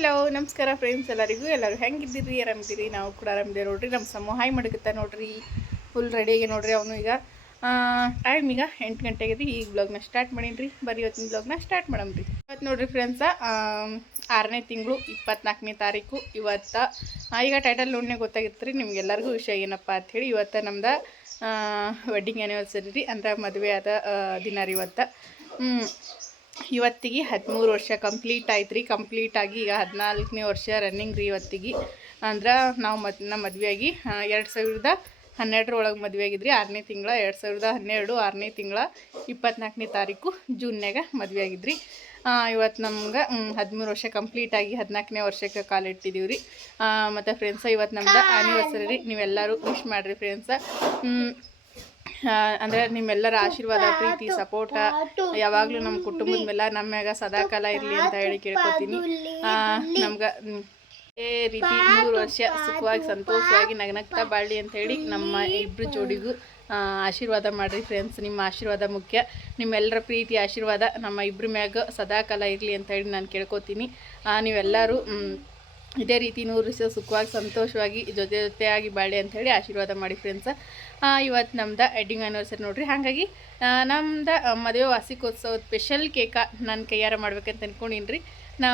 Hello ನಮಸ್ಕಾರ friends ಎಲ್ಲರಿಗೂ. ಎಲ್ಲರೂ ಹೆಂಗಿದ್ದೀರಿ? ಆರಾಮಿದ್ದೀರಿ? ನಾವು ಕೂಡ ಆರಾಮಿದ್ದೀವಿ ನೋಡ್ರಿ. ನಮ್ಮ ಸಮೂಹ ಹಾಯ್ ಮಾಡಕತ್ತ ನೋಡ್ರಿ. ಫುಲ್ ರೆಡಿಯಾಗಿ ನೋಡ್ರಿ ಅವನು ಈಗ. ಟೈಮ್ ಈಗ ಎಂಟು ಗಂಟೆಗೆ ಈಗ ಬ್ಲಾಗ್ನ ಸ್ಟಾರ್ಟ್ ಮಾಡೀನಿ ರೀ ಬರೀ ಇವತ್ತಿನ ಬ್ಲಾಗ್ನ ಸ್ಟಾರ್ಟ್ ಮಾಡಮ್ರಿ ಇವತ್ತು ನೋಡ್ರಿ ಫ್ರೆಂಡ್ಸ ಆರನೇ ತಿಂಗಳು ಇಪ್ಪತ್ನಾಲ್ಕನೇ ತಾರೀಕು. ಇವತ್ತು ಈಗ ಟೈಟಲ್ ನೋಡನೆ ಗೊತ್ತಾಗಿತ್ತು ರೀ ನಿಮ್ಗೆಲ್ಲರಿಗೂ ವಿಷಯ ಏನಪ್ಪ ಅಂಥೇಳಿ ಇವತ್ತು ನಮ್ದು ವೆಡ್ಡಿಂಗ್ ಆ್ಯನಿವರ್ಸರಿ ರೀ. ಅಂದ್ರೆ ಮದುವೆ ಆದ ದಿನ ರೀ ಇವತ್ತು. ಇವತ್ತಿಗೆ ಹದಿಮೂರು ವರ್ಷ ಕಂಪ್ಲೀಟ್ ಆಯ್ತು ರೀ ಕಂಪ್ಲೀಟ್ ಆಗಿ ಈಗ ಹದಿನಾಲ್ಕನೇ ವರ್ಷ ರನ್ನಿಂಗ್ ರೀ ಇವತ್ತಿಗೆ. ಅಂದ್ರೆ ನಾವು ಮದ್ ನಮ್ಮ ಮದುವೆಯಾಗಿ ಎರಡು ಸಾವಿರದ ಹನ್ನೆರಡರ ಒಳಗೆ ಮದುವೆ ಆಗಿದ್ರಿ ಆರನೇ ತಿಂಗಳ ಎರಡು ಸಾವಿರದ ಹನ್ನೆರಡು, ಆರನೇ ತಿಂಗಳ ಇಪ್ಪತ್ನಾಲ್ಕನೇ ತಾರೀಕು ಜೂನ್ಯಾಗ ಮದುವೆ ಆಗಿದ್ರಿ ಇವತ್ತು ನಮ್ಗೆ ಹದಿಮೂರು ವರ್ಷ ಕಂಪ್ಲೀಟ್ ಆಗಿ ಹದಿನಾಲ್ಕನೇ ವರ್ಷಕ್ಕೆ ಕಾಲಿಟ್ಟಿದ್ದೀವಿ ರೀ ಮತ್ತು ಫ್ರೆಂಡ್ಸ ಇವತ್ತು ನಮ್ದು ಆ್ಯನಿವರ್ಸರಿ ರೀ. ನೀವೆಲ್ಲರೂ ವಿಶ್ ಮಾಡಿರಿ ಫ್ರೆಂಡ್ಸ ಅಂದರೆ ನಿಮ್ಮೆಲ್ಲರ ಆಶೀರ್ವಾದ, ಪ್ರೀತಿ ಸಪೋರ್ಟ ಯಾವಾಗಲೂ ನಮ್ಮ ಕುಟುಂಬದ ಮೇಲೆ ನಮ್ಮ ಮ್ಯಾಗ ಸದಾಕಾಲ ಇರಲಿ ಅಂತ ಹೇಳಿ ಕೇಳ್ಕೊತೀನಿ. ನಮ್ಗೆ ನಮ್ಗ ರೀತಿ ಮೂರು ವರ್ಷ ಸುಖವಾಗಿ, ಸಂತೋಷವಾಗಿ ನಗನಗ್ತಾ ಬಾಳಿ ಅಂತ ಹೇಳಿ ನಮ್ಮ ಇಬ್ಬರು ಜೋಡಿಗೂ ಆಶೀರ್ವಾದ ಮಾಡಿರಿ ಫ್ರೆಂಡ್ಸ್ ನಿಮ್ಮ ಆಶೀರ್ವಾದ ಮುಖ್ಯ. ನಿಮ್ಮೆಲ್ಲರ ಪ್ರೀತಿ, ಆಶೀರ್ವಾದ ನಮ್ಮ ಇಬ್ಬರ ಮ್ಯಾಗ ಸದಾಕಾಲ ಇರಲಿ ಅಂತ ಹೇಳಿ ನಾನು ಕೇಳ್ಕೊತೀನಿ. ನೀವೆಲ್ಲರೂ ಇದೇ ರೀತಿ ನೂರು ದಿವಸ ಸುಖವಾಗಿ, ಸಂತೋಷವಾಗಿ, ಜೊತೆ ಜೊತೆಯಾಗಿ ಬಾಳೆ ಅಂಥೇಳಿ ಆಶೀರ್ವಾದ ಮಾಡಿ ಫ್ರೆಂಡ್ಸ ಇವತ್ತು ನಮ್ದು ಎಡ್ಡಿಂಗ್ ಆ್ಯನಿವರ್ಸರಿ ನೋಡಿರಿ. ಹಾಗಾಗಿ ನಮ್ದು ಮದುವೆ ವಾರ್ಷಿಕೋತ್ಸವ ಸ್ಪೆಷಲ್ ಕೇಕ ನಾನು ಕೈಯಾರ ಮಾಡ್ಬೇಕಂತ ಅಂದ್ಕೊಂಡಿನಿ ರೀ ನಾ,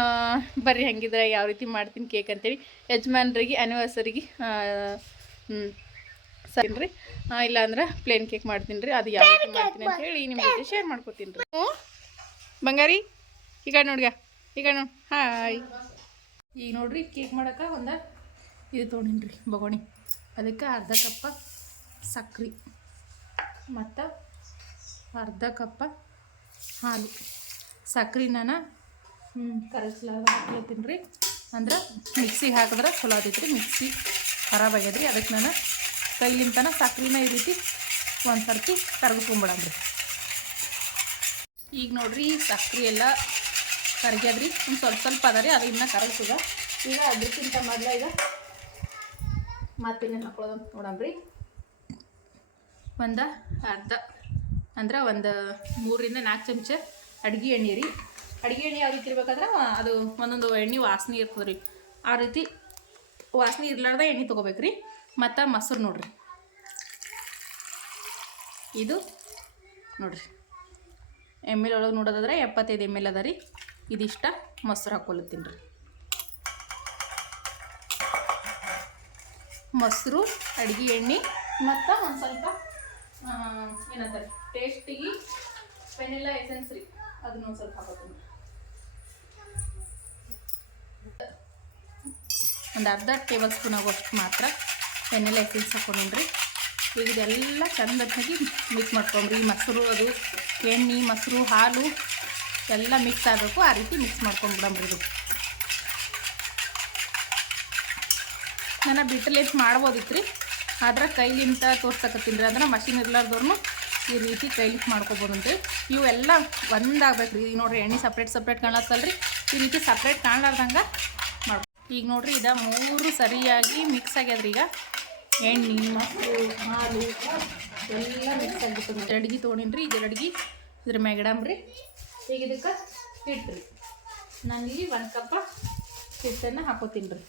ಬರ್ರಿ ಹಂಗಿದ್ರೆ ಯಾವ ರೀತಿ ಮಾಡ್ತೀನಿ ಕೇಕ್ ಅಂತೇಳಿ. ಯಜಮಾನ್ರಿಗೆ ಆ್ಯನಿವರ್ಸರಿಗೆ ಸರಿ ಇಲ್ಲಾಂದ್ರೆ ಪ್ಲೇನ್ ಕೇಕ್ ಮಾಡ್ತೀನಿ ರೀ ಅದು ಯಾವ ರೀತಿ ಮಾಡ್ತೀನಿ ಅಂತ ಹೇಳಿ ನಿಮ್ಮ ಜೊತೆ ಶೇರ್ ಮಾಡ್ಕೊತೀನಿ ರೀ ಬಂಗಾರಿ ಈಗ ನೋಡ್ಗ ಈಗ ನೋಡಿ, ಹಾಯ್. ಈಗ ನೋಡಿರಿ ಕೇಕ್ ಮಾಡೋಕೆ ಒಂದು ಇದು ತೊಗೊಂಡಿನಿ ರೀ ಬಗೋಣಿ. ಅದಕ್ಕೆ ಅರ್ಧ ಕಪ್ಪ ಸಕ್ರೆ ಮತ್ತು ಅರ್ಧ ಕಪ್ಪ ಹಾಲು. ಸಕ್ರೆ ನಾನು ಹಾಕ್ಲತ್ತೀನಿ ರೀ. ಅಂದ್ರೆ ಮಿಕ್ಸಿಗೆ ಹಾಕಿದ್ರೆ ಚಲೋ ಆತೈತೆ ರೀ ಮಿಕ್ಸಿ ಖರಾಬ್ ಆಗ್ಯದ ರೀ ಅದಕ್ಕೆ ನಾನು ಕೈಲಿಂತನ ಸಕ್ರೆನ ಈ ರೀತಿ ಒಂದು ಸರ್ತಿ ಕರಗಿಸ್ಕೊಂಬಿಡಮ್ರಿ ಈಗ ನೋಡ್ರಿ ಸಕ್ರೆ ಎಲ್ಲ ಕರಗ್ಯದ್ರಿ. ಒಂದು ಸ್ವಲ್ಪ ಸ್ವಲ್ಪ ಅದ ರೀ, ಅದು ಇನ್ನೂ ಕರಗ್ತದ ಈಗ ಅದಕ್ಕಿಂತ ಮೊದಲ ಈಗ ಮತ್ತಿನ್ನೇನು ಹಾಕೊಳ್ಳೋದಂತ ನೋಡಂಬ್ರಿ ಒಂದು ಅರ್ಧ, ಅಂದ್ರೆ ಒಂದು ಮೂರರಿಂದ ನಾಲ್ಕು ಚಮಚ ಅಡುಗೆ ಎಣ್ಣೆ ರೀ. ಅಡುಗೆ ಎಣ್ಣೆ ಯಾವ ರೀತಿ ಇರ್ಬೇಕಂದ್ರೆ ಅದು ಒಂದೊಂದು ಎಣ್ಣೆ ವಾಸನೆ ಇರ್ತದೆ ರೀ ಆ ರೀತಿ ವಾಸನೆ ಇರ್ಲಾರ್ದ ಎಣ್ಣೆ ತೊಗೋಬೇಕು ರೀ ಮತ್ತು ಮೊಸರು ನೋಡ್ರಿ. ಇದು ನೋಡ್ರಿ. ಎಂ ಎಲ್ ಒಳಗೆ ನೋಡೋದಾದ್ರೆ ಎಪ್ಪತ್ತೈದು ಎಂ ಎಲ್ ಅದ ರೀ. ಇದಿಷ್ಟ ಮೊಸರು ಹಾಕೊಳ್ಳುತ್ತೀನಿ ರೀ. ಮೊಸರು, ಅಡುಗೆ ಎಣ್ಣೆ ಮತ್ತು ಒಂದು ಸ್ವಲ್ಪ ಏನಂತಾರೆ ಟೇಸ್ಟಿಗೆ ವೆನಿಲ್ಲ ಎಸೆನ್ಸ್ ರೀ. ಅದನ್ನ ಒಂದು ಸ್ವಲ್ಪ ಹಾಕೋತೀನಿ. ಒಂದು ಅರ್ಧ ಟೇಬಲ್ ಸ್ಪೂನ್ ಆಗೋಷ್ಟು ಮಾತ್ರ ವೆನಿಲ್ಲ ಎಸೆನ್ಸ್ ಹಾಕೊಂಡ್ರಿ ಈಗ ಇದೆಲ್ಲ ಚಂದಾಗಿ ಮಿಕ್ಸ್ ಮಾಡ್ಕೊಂಡ್ರಿ ಮೊಸರು, ಅದು ಎಣ್ಣೆ, ಮೊಸರು, ಹಾಲು ಎಲ್ಲ ಮಿಕ್ಸ್ ಆಗಬೇಕು. ಆ ರೀತಿ ಮಿಕ್ಸ್ ಮಾಡ್ಕೊಂಡ್ಬಿಡಂಬ್ರಿ ಇದು. ನಾನು ಬಿಟ್ಲೇಟ್ ಮಾಡ್ಬೋದಿತ್ತು ರೀ ಆದ್ರೆ ಕೈಲಿಂತ ತೋರ್ಸಕತ್ತೀನಿ ರೀ. ಅಂದ್ರೆ ಮಷಿನ್ ಇರ್ಲಾರ್ದವ್ರು ಈ ರೀತಿ ಕೈಲಿಂತ ಮಾಡ್ಕೊಬೋದು ಇವೆಲ್ಲ ಒಂದಾಗ್ಬೇಕು ರೀ ಈಗ ನೋಡಿರಿ ಎಣ್ಣೆ ಸಪ್ರೇಟ್ ಸಪ್ರೇಟ್ ಕಾಣತ್ತಲ್ಲ ರೀ ಈ ರೀತಿ ಸಪ್ರೇಟ್ ಕಾಣ್ಲಾರ್ದಂಗೆ ಮಾಡ್ಬೋದು ಈಗ ನೋಡಿರಿ ಇದ ಮೂರು ಸರಿಯಾಗಿ ಮಿಕ್ಸ್ ಆಗ್ಯದ್ರಿ ಈಗ. ಎಣ್ಣೆ, ಮೊಸರು, ಹಾಲು ಎಲ್ಲ ಮಿಕ್ಸ್ ಆಗಿಬಿಟ್ಟು ಜಡ್ಗಿ ತೊಗೊಂಡಿನಿ ರೀ ಜಡ್ಗಿ ಇದ್ರ ಮ್ಯಾಗಡಮ್ರಿ ಈಗ ಇದಕ್ಕೆ ಹಿಟ್ಟು ರೀ. ನಾನಿಲ್ಲಿ ಒಂದು ಕಪ್ಪ ಹಿಟ್ಟನ್ನು ಹಾಕೋತೀನಿ ರೀ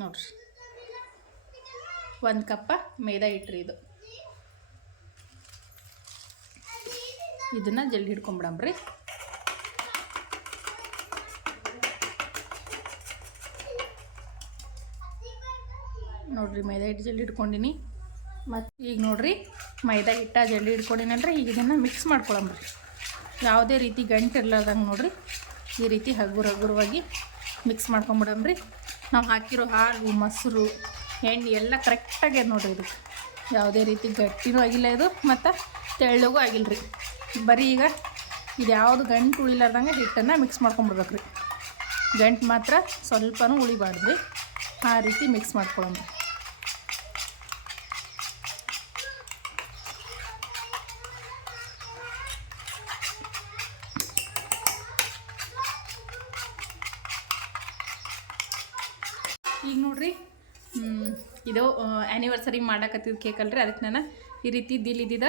ನೋಡ್ರಿ. ಒಂದು ಕಪ್ಪ ಮೈದಾ ಇಟ್ರಿ ಇದು. ಇದನ್ನು ಜಲ್ದಿ ಹಿಡ್ಕೊಂಬಿಡಮ್ರಿ ನೋಡ್ರಿ, ಮೈದಾ ಹಿಟ್ಟು ಜಲ್ದಿ ಹಿಡ್ಕೊಂಡಿನಿ. ಮತ್ತು ಈಗ ನೋಡ್ರಿ, ಮೈದಾ ಹಿಟ್ಟ ಜಲ್ದಿ ಹಿಡ್ಕೊಂಡಿನಲ್ರಿ. ಈಗ ಇದನ್ನು ಮಿಕ್ಸ್ ಮಾಡ್ಕೊಳಂಬ್ರಿ. ಯಾವುದೇ ರೀತಿ ಗಂಟು ಇರ್ಲಾರ್ದಂಗೆ ನೋಡ್ರಿ, ಈ ರೀತಿ ಹಗುರ ಹಗುರವಾಗಿ ಮಿಕ್ಸ್ ಮಾಡ್ಕೊಂಬಿಡಮ್ರಿ ನಾವು ಹಾಕಿರೋ ಹಾಲು, ಮೊಸರು, ಎಣ್ಣೆ ಎಲ್ಲ ಕರೆಕ್ಟಾಗಿ ನೋಡ್ರಿ ಇದು. ಯಾವುದೇ ರೀತಿ ಗಟ್ಟಿನೂ ಆಗಿಲ್ಲ ಇದು, ಮತ್ತು ತೆಳ್ಳಗೂ ಆಗಿಲ್ಲ ರೀ ಬರೀ ಈಗ ಇದು ಯಾವುದು ಗಂಟು ಉಳಿಲಾರ್ದಂಗೆ ಹಿಟ್ಟನ್ನು ಮಿಕ್ಸ್ ಮಾಡ್ಕೊಂಬಿಡ್ಬೇಕು ರೀ ಗಂಟು ಮಾತ್ರ ಸ್ವಲ್ಪನೂ ಉಳಿಬಾರ್ದು ರೀ ಆ ರೀತಿ ಮಿಕ್ಸ್ ಮಾಡ್ಕೊಳಮ್ರಿ ಇದು ಆ್ಯನಿವರ್ಸರಿ ಮಾಡಕತ್ತಿದ್ದು ಕೇಕ್ ಅಲ್ರಿ. ಅದಕ್ಕೆ ನಾನು ಈ ರೀತಿ ದಿಲ್ ಇದ್ದಿದ್ದ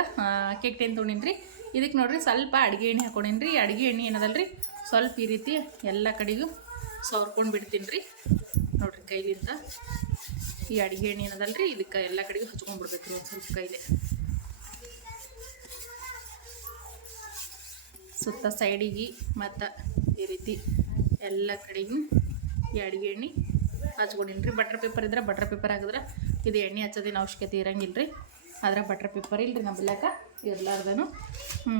ಕೇಕ್ ಟೈನ್ ತೊಗೊಂಡಿನಿ ರೀ ಇದಕ್ಕೆ ನೋಡಿರಿ ಸ್ವಲ್ಪ ಅಡುಗೆ ಎಣ್ಣೆ ಹಾಕೊಂಡಿನಿ ರೀ ಅಡುಗೆ ಎಣ್ಣೆ ಏನದಲ್ರಿ? ಸ್ವಲ್ಪ ಈ ರೀತಿ ಎಲ್ಲ ಕಡೆಗೂ ಸವರ್ಕೊಂಡು ಬಿಡ್ತೀನಿ ರೀ ನೋಡಿರಿ ಕೈಲಿಂದ ಈ ಅಡುಗೆ ಎಣ್ಣೆ ಏನದಲ್ರಿ? ಇದಕ್ಕೆ ಎಲ್ಲ ಕಡೆಗೂ ಹಚ್ಕೊಂಡ್ಬಿಡ್ಬೇಕು ಬಿಡ್ಬೇಕು ಒಂದು ಸ್ವಲ್ಪ ಕೈಲಿ. ಸುತ್ತ ಸೈಡಿಗೆ ಮತ್ತು ಈ ರೀತಿ ಎಲ್ಲ ಕಡೆಗೂ ಈ ಅಡುಗೆ ಎಣ್ಣೆ ಹಚ್ಕೊಂಡಿನಿ ರೀ ಬಟ್ರ್ ಪೇಪರ್ ಇದ್ರೆ ಬಟ್ರ್ ಪೇಪರ್ ಹಾಕಿದ್ರೆ ಇದು ಎಣ್ಣೆ ಹಚ್ಚೋದಿನ ಅವಶ್ಯಕತೆ ಇರಂಗಿಲ್ಲ ರೀ ಆದ್ರೆ ಬಟ್ರ್ ಪೇಪರ್ ಇಲ್ರಿ ನಮ್ಮಲ್ಲಾಕ ಇರ್ಲಾರ್ದನು. ಹ್ಞೂ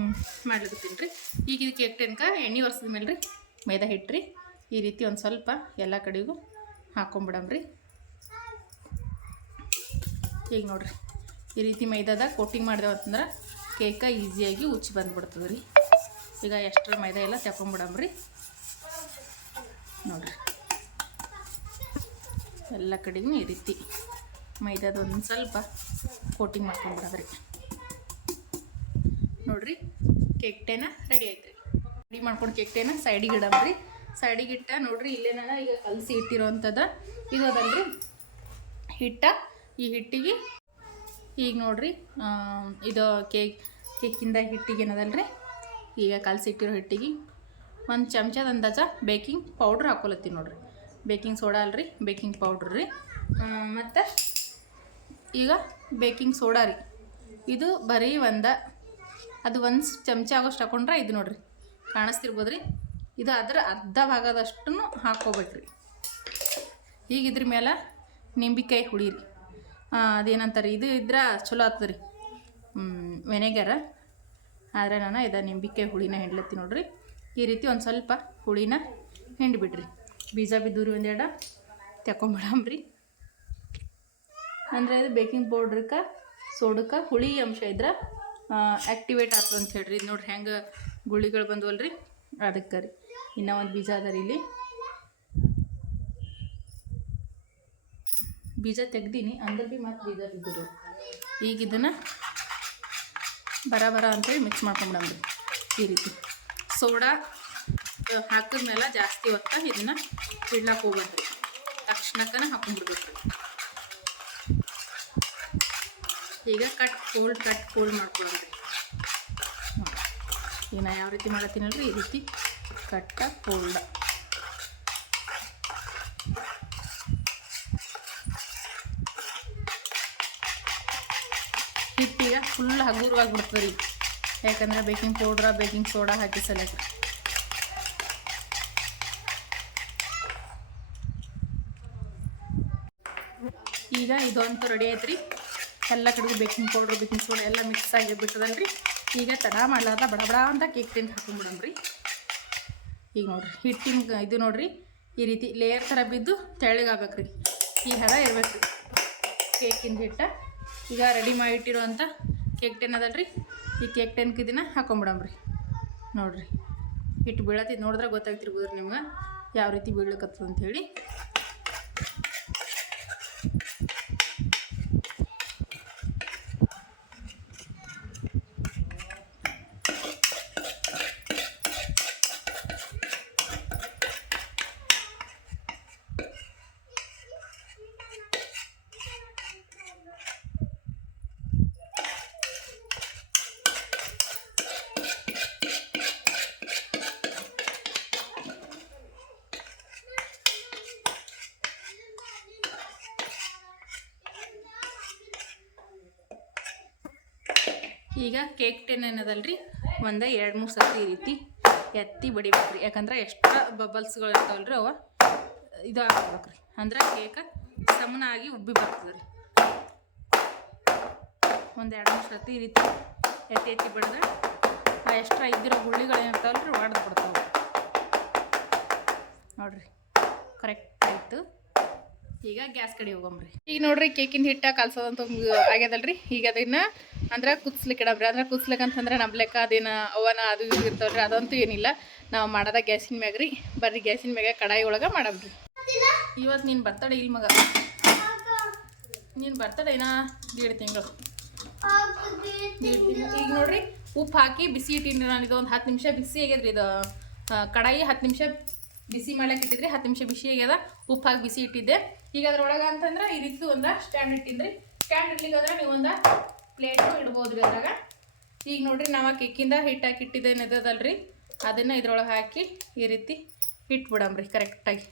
ಮಾಡ್ಲಿಕತ್ತೀನಿ ರೀ ಈಗ ಇದಕ್ಕೆ ಎಷ್ಟು ಟೆನ್ಕ ಎಣ್ಣೆ ಒರೆಸಿದ ಮೇಲೆ ರೀ ಮೈದಾ ಹಿಟ್ಟು ರೀ ಈ ರೀತಿ ಒಂದು ಸ್ವಲ್ಪ ಎಲ್ಲ ಕಡೆಗೂ ಹಾಕೊಂಬಿಡಮ್ರಿ ಈಗ ನೋಡ್ರಿ, ಈ ರೀತಿ ಮೈದಾದಾಗ ಕೋಟಿಂಗ್ ಮಾಡಿದೆವು ಅಂತಂದ್ರೆ ಕೇಕ ಈಸಿಯಾಗಿ ಉಚ್ಚಿ ಬಂದ್ಬಿಡ್ತದೆ ರೀ ಈಗ ಎಷ್ಟರ ಮೈದಾ ಎಲ್ಲ ತೆಕೊಂಬಿಡಮ್ರಿ ನೋಡ್ರಿ. ಎಲ್ಲ ಕಡೆಗೂ ಈ ರೀತಿ. ಮೈದಾದ ಒಂದು ಸ್ವಲ್ಪ ಕೋಟಿಂಗ್ ಮಾಡ್ಕೊಂಡ್ರಿ ನೋಡ್ರಿ ಕೇಕ್ ಟೇನ ರೆಡಿ ಆಯ್ತು. ರೆಡಿ ಮಾಡ್ಕೊಂಡು ಕೇಕ್ ಟೇನ ಸೈಡಿಗೆ ಇಡಮ್ರಿ. ಸೈಡಿಗೆ ಇಟ್ಟ ನೋಡ್ರಿ ಇಲ್ಲೇ ನಾನು ಈಗ ಕಲಸಿ ಇಟ್ಟಿರೋವಂಥದ್ದು ಇದು ಅದಲ್ರಿ ಹಿಟ್ಟ. ಈ ಹಿಟ್ಟಿಗೆ ಈಗ ನೋಡ್ರಿ ಇದು ಕೇಕ್ ಕೇಕಿಂದ ಹಿಟ್ಟಿಗೆ ಏನದಲ್ರಿ? ಈಗ ಕಲಸಿ ಇಟ್ಟಿರೋ ಹಿಟ್ಟಿಗೆ ಒಂದು ಚಮಚದ ಅಂದಾಜ ಬೇಕಿಂಗ್ ಪೌಡ್ರ್ ಹಾಕೊಲತ್ತೀನಿ ನೋಡ್ರಿ. ಬೇಕಿಂಗ್ ಸೋಡಾ ಅಲ್ರಿ, ಬೇಕಿಂಗ್ ಪೌಡ್ರ್ ರೀ. ಮತ್ತು ಈಗ ಬೇಕಿಂಗ್ ಸೋಡಾ ರೀ. ಇದು ಬರೀ ಒಂದು, ಅದು ಒಂದು ಚಮಚ ಆಗೋಷ್ಟು ಹಾಕೊಂಡ್ರೆ ಇದು ನೋಡ್ರಿ ಕಾಣಿಸ್ತಿರ್ಬೋದು ರೀ ಇದು ಅದರ ಅರ್ಧ ಭಾಗದಷ್ಟು ಹಾಕ್ಕೋಬೇಕ್ರಿ. ಈಗ ಇದ್ರ ಮೇಲೆ ನಿಂಬಿಕಾಯಿ ಹುಳಿ ರೀ ಅದೇನಂತಾರೆ, ಇದು ಇದ್ರೆ ಚಲೋ ಆಗ್ತದೆ ರೀ ವೆನೆಗರ. ಆದರೆ ನಾನು ಇದು ನಿಂಬಿಕಾಯಿ ಹುಳಿನ ಹಿಂಡ್ಲತ್ತಿ ನೋಡ್ರಿ. ಈ ರೀತಿ ಒಂದು ಸ್ವಲ್ಪ ಹುಳಿನ ಹಿಂಡ್ಬಿಡ್ರಿ. ಬೀಜ ಬಿದ್ದೂರಿ ಒಂದೆರಡು ರೀ ಅಂದರೆ ಇದು ಬೇಕಿಂಗ್ ಪೌಡ್ರಕ್ಕೆ ಸೋಡಕ್ಕೆ ಹುಳಿ ಅಂಶ ಇದ್ರೆ ಆ್ಯಕ್ಟಿವೇಟ್ ಆಗ್ತದೆ ಅಂತ ಹೇಳ್ರಿ. ಇದು ನೋಡ್ರಿ ಹೆಂಗೆ ಗುಳಿಗಳು ಬಂದವಲ್ರಿ. ಅದಕ್ಕೆ ರೀ. ಇನ್ನೂ ಒಂದು ಬೀಜ ಅದ ರೀ ಇಲ್ಲಿ. ಬೀಜ ತೆಗ್ದೀನಿ. ಅಂದ್ರೆ ಭೀ ಮತ್ತು ಬೀಜ ಬಿದ್ದರು. ಈಗ ಇದನ್ನು ಬರ ಬರ ಅಂತೇಳಿ ಮಿಕ್ಸ್ ಮಾಡ್ಕೊಂಬಿಡಮ್ರಿ. ಈ ರೀತಿ. ಸೋಡಾ ಹಾಕಿದ್ಮೇಲೆ ಜಾಸ್ತಿ ಹೊತ್ತ ಇದನ್ನ ಬಿಡ್ಲಕ್ಕೆ ಹೋಗ್ಬೇಕ್ರಿ ತಕ್ಷಣಕ್ಕನ ಹಾಕೊಂಡ್ಬಿಡ್ಬೇಕ್ರಿ. ಈಗ ಕಟ್ ಕೋಲ್ಡ್ ಕಟ್ ಕೋಲ್ಡ್ ಮಾಡ್ಕೊಳ್ರಿ ಈಗ ನಾ ಯಾವ ರೀತಿ ಮಾಡತ್ತೀನಲ್ರಿ ಈ ರೀತಿ ಕಟ್ಟ ಕೋಲ್ಡ ಹಿಟ್ಟೀಗ ಫುಲ್ ಹಗುರವಾಗಿ ಬಿಡ್ತದೆ ರೀ ಯಾಕಂದ್ರೆ ಬೇಕಿಂಗ್ ಪೌಡ್ರ ಬೇಕಿಂಗ್ ಸೋಡಾ ಹಾಕಿ ಸಲಕ ಈಗ ಇದಂತೂ ರೆಡಿ ಐತ್ರಿ. ಎಲ್ಲ ಕಡೆಗೂ ಬೇಕಿಂಗ್ ಪೌಡ್ರ್ ಬೇಕಿಂಗ್ ಸೋಡಾ ಎಲ್ಲ ಮಿಕ್ಸ್ ಆಗಿ ರೀ ಈಗ ತಡ ಮಾಡ್ಲಾರ್ದ ಬಡ ಬಡ ಅಂತ ಕೇಕ್ ತಿಂದು ಹಾಕೊಂಡ್ಬಿಡಮ್ರಿ ಈಗ ನೋಡ್ರಿ, ಹಿಟ್ಟಿನ ಇದು ನೋಡ್ರಿ, ಈ ರೀತಿ ಲೇಯರ್ ಥರ ಬಿದ್ದು ತೆಳ್ಳಗಾಗ್ಬೇಕ್ರಿ ಈ ಹದ ಇರ್ಬೇಕು ರೀ ಕೇಕಿನ ಹಿಟ್ಟ ಈಗ ರೆಡಿ ಮಾಡಿ ಇಟ್ಟಿರೋಂಥ ಕೇಕ್ ಟೆನ್ ಅದಲ್ರಿ. ಈ ಕೇಕ್ ಟೆನ್ಕ್ ಇದನ್ನ ಹಾಕೊಂಬಿಡಮ್ರಿ ನೋಡ್ರಿ, ಹಿಟ್ಟು ಬೀಳತ್ತಿದ್ದು ನೋಡಿದ್ರೆ ಗೊತ್ತಾಗ್ತಿರ್ಬೋದ್ರಿ ನಿಮ್ಗೆ. ಯಾವ ರೀತಿ ಬೀಳಕತ್ತದ ಅಂತ ಈಗ ಕೇಕ್ ಟೆನ್ ಏನದಲ್ರಿ? ಒಂದು ಎರಡು ಮೂರು ಸರ್ತಿ ಈ ರೀತಿ ಎತ್ತಿ ಬಡಿಬೇಕ್ರಿ. ಯಾಕಂದ್ರೆ ಎಷ್ಟು ಬಬಲ್ಸ್ಗಳು ರೀ ಅವ. ಇದು ಹಾಕ್ಬೇಕ್ರಿ. ಅಂದ್ರೆ ಕೇಕ ಸಮನಾಗಿ ಉಬ್ಬಿ ಬರ್ತದೆ ರೀ ಒಂದು ಎರಡು ಮೂರು ಸರ್ತಿ ಈ ರೀತಿ ಎತ್ತಿ ಎತ್ತಿ ಬಡಿದ್ರೆ ಆ ಎಕ್ಸ್ಟ್ರಾ ಇದ್ದಿರೋ ಗುಳ್ಳಿಗಳು ರೀ ಒಡೆದು ಬಿಡ್ತಾವೆ. ನೋಡ್ರಿ. ಕರೆಕ್ಟ್ ಆಯಿತು. ಈಗ ಗ್ಯಾಸ್ ಕಡೆ ಹೋಗಮ್ರಿ ಈಗ ನೋಡ್ರಿ ಕೇಕಿನ ಹಿಟ್ಟ ಕಲ್ಸೋದಂತ ಆಗ್ಯದಲ್ರಿ. ಈಗ ಅದನ್ನ ಅಂದ್ರೆ ಕುದಿಸ್ಲಿಕ್ಕೆ ಇಡಬ್ರಿ. ಅಂದ್ರೆ ಕುದಿಸ್ಲಿಕ್ಕೆ ಅಂತಂದ್ರೆ ನಂಬ್ಲೆಕ್ಕ ಅದೇನ ಅವನ ಅದು ಇದು ಇರ್ತಾವ್ರಿ ಅದಂತೂ ಏನಿಲ್ಲ. ನಾವು ಮಾಡೋದ ಗ್ಯಾಸಿನ ಮ್ಯಾಗ ರೀ ಬರ್ರಿ ಗ್ಯಾಸಿನ ಮ್ಯಾಗ ಕಡಾಯಿ ಒಳಗೆ ಮಾಡಬ್ರಿ. ಇವತ್ತು ನೀನು ಬರ್ತಡೆ ಇಲ್ಲಿ ಮಗ? ನೀನು ಬರ್ತಡೆ ಏನ ದೇಡ್ ತಿಂಗಳು. ಈಗ ನೋಡ್ರಿ, ಉಪ್ಪು ಹಾಕಿ ಬಿಸಿ ಇಟ್ಟಿನಿ ನಾನು. ಇದು ಒಂದು ಹತ್ತು ನಿಮಿಷ ಬಿಸಿ ಆಗ್ಯದ್ರಿ ಇದು. ಕಡಾಯಿ ಹತ್ತು ನಿಮಿಷ ಬಿಸಿ ಮಾಡಕ್ಕೆ ಇಟ್ಟಿದ್ರಿ, ಹತ್ತು ನಿಮಿಷ ಬಿಸಿ ಆಗ್ಯದ, ಉಪ್ಪು ಹಾಕಿ ಬಿಸಿ ಇಟ್ಟಿದ್ದೆ. ಈಗ ಅದ್ರೊಳಗೆ ಅಂತಂದ್ರೆ ಈ ರೀತಿ ಒಂದು ಸ್ಟ್ಯಾಂಡ್ ಇಟ್ಟಿದ್ರಿ ಸ್ಟ್ಯಾಂಡ್ ಇಟ್ಲಿಕ್ಕೆ ಹೋದ್ರೆ ನೀವು ಒಂದು ಪ್ಲೇಟು ಇಡ್ಬೋದು ರೀ ಅದ್ರಾಗ. ಈಗ ನೋಡ್ರಿ ನಾವು ಕೇಕಿಂದ ಹಿಟ್ಟು ಹಾಕಿ ಇಟ್ಟಿದ್ದೇನೆ ಇದದಲ್ರಿ ಅದನ್ನು ಇದ್ರೊಳಗೆ ಹಾಕಿ ಈ ರೀತಿ ಇಟ್ಬಿಡಮ್ರಿ ಕರೆಕ್ಟಾಗಿ.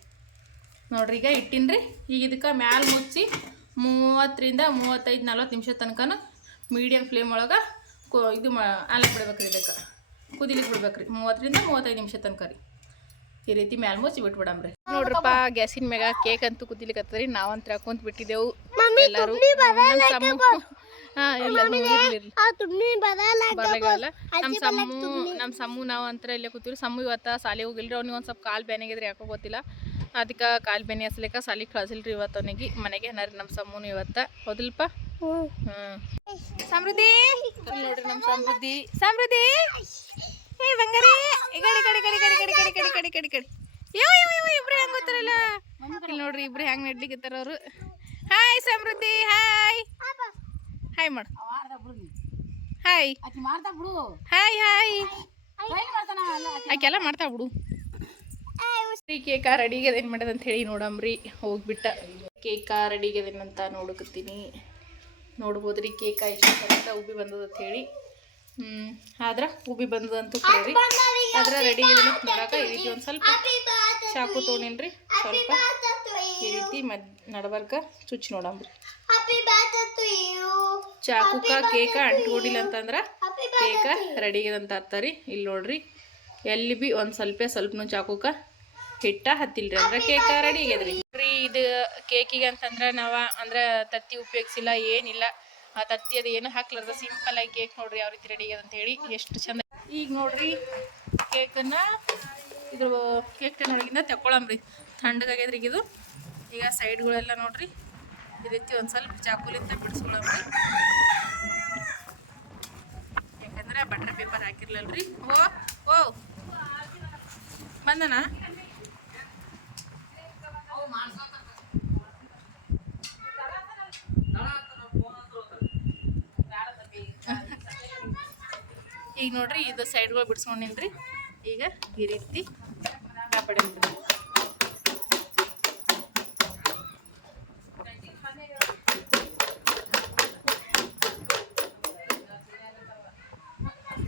ನೋಡ್ರಿ ಈಗ ಇಟ್ಟಿನ್ರಿ. ಈಗ ಇದಕ್ಕೆ ಮ್ಯಾಲ ಮುಚ್ಚಿ ಮೂವತ್ತರಿಂದ ಮೂವತ್ತೈದು ನಲ್ವತ್ತು ನಿಮಿಷ ತನಕನು ಮೀಡಿಯಮ್ ಫ್ಲೇಮ್ ಒಳಗೆ ಕೊ ಇದು ಮಾ ಬಿಡ್ಬೇಕ್ರಿ ಇದಕ್ಕೆ. ಕುದಿಲಿಕ್ಕೆ ಬಿಡ್ಬೇಕ್ರಿ. ಮೂವತ್ತರಿಂದ ಮೂವತ್ತೈದು ನಿಮಿಷ ತನಕ ರೀ. ಈ ರೀತಿ ಮ್ಯಾಲ ಮುಚ್ಚಿ ಬಿಟ್ಬಿಡಮ್ರಿ. ನೋಡ್ರಪ್ಪ ಗ್ಯಾಸಿನ ಮ್ಯಾಗ ಕೇಕ್ ಅಂತೂ ಕುದಿಲಿಕತ್ತದ್ರಿ. ನಾವಂತ್ರ ಹಾಕೊಂತ ಬಿಟ್ಟಿದ್ದೆವು. ಎಲ್ಲರೂ ಬರಗಾಲ ನಮ್ಮ ಸಮ್ಮು ನಮ್ಮ ಸಮ್ಮು ನಾವು ಅಂತರ ಇಲ್ಲೇ ಕೂತೀವಿ ಸಮ್ಮು ಇವತ್ತ ಸಾಲಿ ಹೋಗಿಲ್ರಿ ಅವ್ನಿಗೆ ಒಂದು ಸ್ವಲ್ಪ ಕಾಲು ಬ್ಯಾನಾಗಿದ್ರಿ ಯಾಕೋ ಗೊತ್ತಿಲ್ಲ. ಅದಕ್ಕೆ ಕಾಲು ಬೇನೆ ಹಸ್ಲಿಕ್ಕ ಸಾಲಿಗೆ ಕಳ್ಸಿಲ್ರಿ ಇವತ್ತು ಅವನಿಗೆ. ಮನೆಗೆ ಏನಾರ ನಮ್ಮ ಸಮ್ಮುನು ಇವತ್ತ. ಹೌದಿಲ್ಪ? ಹ್ಮ್. ಸಮೃದ್ಧಿ! ನೋಡ್ರಿ ನಮ್ಮ ಸಮೃದ್ಧಿ. ಸಮೃದ್ಧಿ. ಏ ಬಂಗಾರಿ! ಈ ಕಡೆ ಕಡೆ ಕಡೆ ಕಡೆ ಕಡೆ ಕಡೆ ಕಡೆ ಕಡೆ ಕಡೆ ಕಡೆ. ಯೋ ಯೋ ಯೋ ಇಬ್ರು ಹೆಂಗ್ ಗೊತ್ತಾರಲ್ಲ. ಇಲ್ಲಿ ನೋಡ್ರಿ ಇಬ್ರು ಹೆಂಗ್ ನೆಡ್ಲಿಕ್ಕೆ ಅವರು. ಹಾಯ್ ಸಮೃದ್ಧಿ! ಹಾಯ್! ಹಾಯ್ ಮಾಡು ಹಾಯ್ ಬಿಡು ಹಾಯ್ ಹಾಯ್ ಆಕೆಲ್ಲ ಮಾಡ್ತಾ ಬಿಡು. ಕೇಕ ರೆಡಿಗೆ ಏನು ಮಾಡೋದು ಅಂತ ಹೇಳಿ ನೋಡಮ್ರಿ ಹೋಗ್ಬಿಟ್ಟ. ಕೇಕ ರೆಡಿಗೆ ಅಂತ ನೋಡಕತ್ತೀನಿ. ನೋಡ್ಬೋದ್ರಿ ಕೇಕ ಎಷ್ಟು ಉಬ್ಬಿ ಬಂದದ ಅಂತ ಹೇಳಿ ಹ್ಮ್ ಆದ್ರ ಉಬ್ಬಿ ಬಂದದಂತೂ ಕೇಳಿ ಆದ್ರ ರೆಡಿ ನೋಡಾಕ ಈ ರೀತಿ ಒಂದು ಸ್ವಲ್ಪ ಚಾಕು ತೋಣಿನ್ರಿ ಸ್ವಲ್ಪ ಈ ರೀತಿ ಮದ್ ನಡಬರ್ಕ. ಚುಚ್ಚಿ ನೋಡಮ್ರಿ ಚಾಕುಕ ಕೇಕ ಅಂಟ್ಕೊಂಡಿಲ್ಲ ಅಂತಂದ್ರೆ ಕೇಕ ರೆಡಿ ಅಂತ ರೀ ಇಲ್ಲಿ ನೋಡ್ರಿ ಎಲ್ಲಿ ಬಿ ಒಂದು ಸ್ವಲ್ಪ ಸ್ವಲ್ಪನು ಚಾಕುಕ ಹಿಟ್ಟ ಹತ್ತಿಲ್ರಿ ಅಂದ್ರೆ ಕೇಕ ರೆಡಿ ಆಗ್ಯದ್ರಿ ರೀ ಇದು ಕೇಕಿಗೆ ಅಂತಂದ್ರೆ ನಾವ ಅಂದ್ರೆ ತತ್ತಿ ಉಪಯೋಗಿಸಿಲ್ಲ ಏನಿಲ್ಲ. ಆ ತತ್ತಿ ಅದು ಏನು ಹಾಕ್ಲಾರ್ದ ಸಿಂಪಲ್ ಆಗಿ ಕೇಕ್ ನೋಡ್ರಿ ಯಾವ ರೀತಿ ರೆಡಿ ಆಗ್ಯದ ಅಂತ ಹೇಳಿ. ಎಷ್ಟು ಚಂದ ಈಗ ನೋಡ್ರಿ ಕೇಕನ್ನ ಇದು ಕೇಕ್ ಒಳಗಿಂದ ತಣ್ಣಗಾಗ್ಯದ್ರಿ ಈಗ ಇದು. ಈಗ ಸೈಡ್ಗಳೆಲ್ಲ ನೋಡ್ರಿ. ಈ ರೀತಿ ಒಂದು ಸ್ವಲ್ಪ ಚಾಕುಲಿಂದ ಬಿಡಿಸ್ಕೊಳಮ್ರಿ ಯಾಕಂದ್ರೆ ಬಟರ್ ಪೇಪರ್ ಹಾಕಿರ್ಲಲ್ರಿ. ಓ ಓ. ಬಂದನಾ? ಈಗ ನೋಡ್ರಿ, ಇದು ಸೈಡ್ಗಳು ಬಿಡಿಸ್ಕೊಂಡಿನ್ರಿ. ಈಗ ಈ ರೀತಿ. ಕಾಪಾಡಿ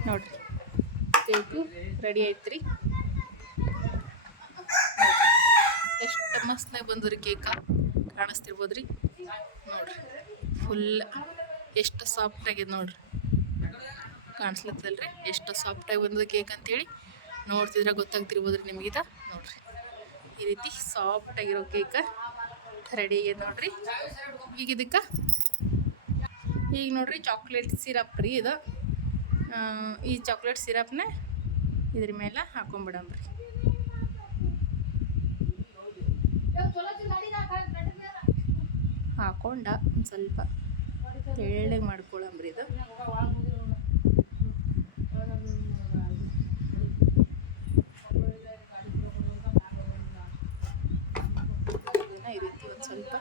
ನೋಡ್ರಿ ರೆಡಿ ಐತ್ರಿ ಎಷ್ಟು ಮಸ್ತಾಗಿ ಬಂದ್ರಿ ಕೇಕ? ಕಾಣಿಸ್ತಿರ್ಬೋದ್ರಿ? ನೋಡ್ರಿ. ಫುಲ್ ಎಷ್ಟು ಸಾಫ್ಟ್ ಆಗಿದೆ ನೋಡ್ರಿ. ಕಾಣಿಸ್ಲತ್ತಲ್ರಿ? ಎಷ್ಟು ಸಾಫ್ಟಾಗಿ ಬಂದದ ಕೇಕ್ ಅಂತೇಳಿ ನೋಡ್ತಿದ್ರೆ ಗೊತ್ತಾಗ್ತಿರ್ಬೋದ್ರಿ ನಿಮಗಿದ ನೋಡ್ರಿ. ಈ ರೀತಿ ಸಾಫ್ಟ್ ಆಗಿರೋ ಕೇಕ ರೆಡಿ ಆಗಿದೆ ನೋಡ್ರಿ. ಈಗ ಇದಕ್ಕೆ? ಈಗ ನೋಡ್ರಿ ಚಾಕ್ಲೇಟ್ ಸಿರಪ್ ರೀ ಇದು. ಈ ಚಾಕ್ಲೇಟ್ ಸಿರಪ್ನ ಇದ್ರ ಮೇಲೆ ಹಾಕೊಂಡ್ಬಿಡಂಬ್ರಿ ಹಾಕೊಂಡ ಒಂದು ಸ್ವಲ್ಪ ತೆಳ್ಳಗೆ ಮಾಡ್ಕೊಳಂಬ್ರಿ ಇದು. ಒಂದು ಸ್ವಲ್ಪ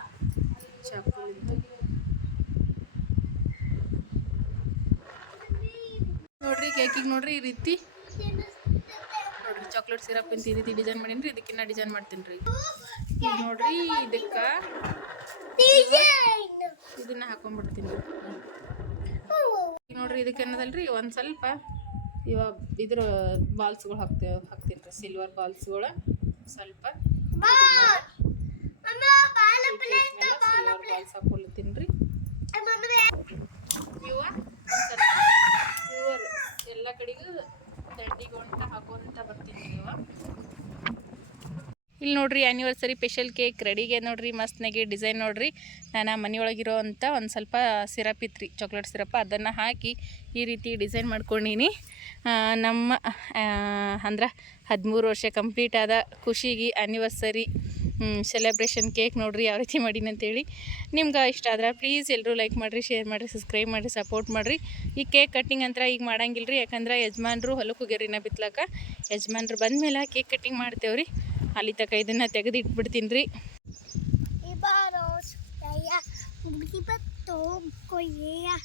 ನೋಡ್ರಿ, ಕೇಕಿಗೆ ನೋಡ್ರಿ ಈ ರೀತಿ ನೋಡ್ರಿ ಚಾಕ್ಲೇಟ್ ಸಿರಪ್ ಈ ರೀತಿ ಡಿಸೈನ್ ಮಾಡೀನಿ ಇದಕ್ಕಿನ್ನ ಡಿಸೈನ್ ಮಾಡ್ತೀನಿ ರೀ. ಈಗ ನೋಡ್ರಿ, ಇದಕ್ಕೆ ಇದನ್ನ ಹಾಕೊಂಡ್ಬಿಡ್ತೀನಿ ರೀ. ನೋಡ್ರಿ, ಇದಕ್ಕೆ ಏನದಲ್ರಿ? ಒಂದು ಸ್ವಲ್ಪ ಇವಾಗ ಇದ್ರ ಬಾಲ್ಸ್ಗಳು ಹಾಕ್ತೇವೆ, ಹಾಕ್ತೀನಿ ರೀ. ಸಿಲ್ವರ್ ಬಾಲ್ಸ್ಗಳು, ಸ್ವಲ್ಪ ಬಾಲ್ಸ್ ಹಾಕೊಳ್ತೀನಿ ರೀ. ಇವ ಒಂದ್ ಸ್ವಲ್ಪ ಇವರು ಎಲ್ಲ ಕಡೆಗೂ ದಂಡಿಗೆ ಬರ್ತೀನಿ ಇಲ್ಲಿ ನೋಡ್ರಿ ಆ್ಯನಿವರ್ಸರಿ ಸ್ಪೆಷಲ್ ಕೇಕ್ ರೆಡಿಗೆ ನೋಡ್ರಿ ಮಸ್ತ್ನಾಗಿ ಡಿಸೈನ್ ನೋಡ್ರಿ. ನಾನು ಮನೆಯೊಳಗಿರೋ ಅಂಥ ಒಂದು ಸ್ವಲ್ಪ ಸಿರಪ್ ಇತ್ತು ರೀ ಚಾಕ್ಲೇಟ್ ಸಿರಪ್ ಅದನ್ನು ಹಾಕಿ ಈ ರೀತಿ ಡಿಸೈನ್ ಮಾಡ್ಕೊಂಡೀನಿ. ನಮ್ಮ ಅಂದ್ರೆ ಹದಿಮೂರು ವರ್ಷ ಕಂಪ್ಲೀಟ್ ಆದ ಖುಷಿಗೆ ಆ್ಯನಿವರ್ಸರಿ ಸೆಲೆಬ್ರೇಷನ್ ಕೇಕ್ ನೋಡ್ರಿ ಯಾವ ರೀತಿ ಮಾಡೀನಿ ಅಂತೇಳಿ. ನಿಮ್ಗೆ ಇಷ್ಟ ಆದ್ರೆ ಪ್ಲೀಸ್ ಎಲ್ಲರೂ ಲೈಕ್ ಮಾಡಿರಿ ಶೇರ್ ಮಾಡಿರಿ ಸಬ್ಸ್ಕ್ರೈಬ್ ಮಾಡಿರಿ ಸಪೋರ್ಟ್ ಮಾಡಿರಿ. ಈ ಕೇಕ್ ಕಟ್ಟಿಂಗ್ ಅಂತ ಈಗ ಮಾಡಂಗಿಲ್ಲ ರೀ ಯಾಕಂದ್ರೆ ಯಜಮಾನ್ರು ಹೊಲಕ್ಕೆ ಹೋಗ್ಯಾರಿ ನಾ ಬಿತ್ಲಾಕ. ಯಜಮಾನ್ರು ಬಂದಮೇಲೆ ಕೇಕ್ ಕಟ್ಟಿಂಗ್ ಮಾಡ್ತೇವ್ರಿ. ಅಲ್ಲಿ ತಕ ಇದನ್ನು ತೆಗೆದು ಇಟ್ಬಿಡ್ತೀನಿ ರೀ kaya ಪಲಕಿ pa to, kuya.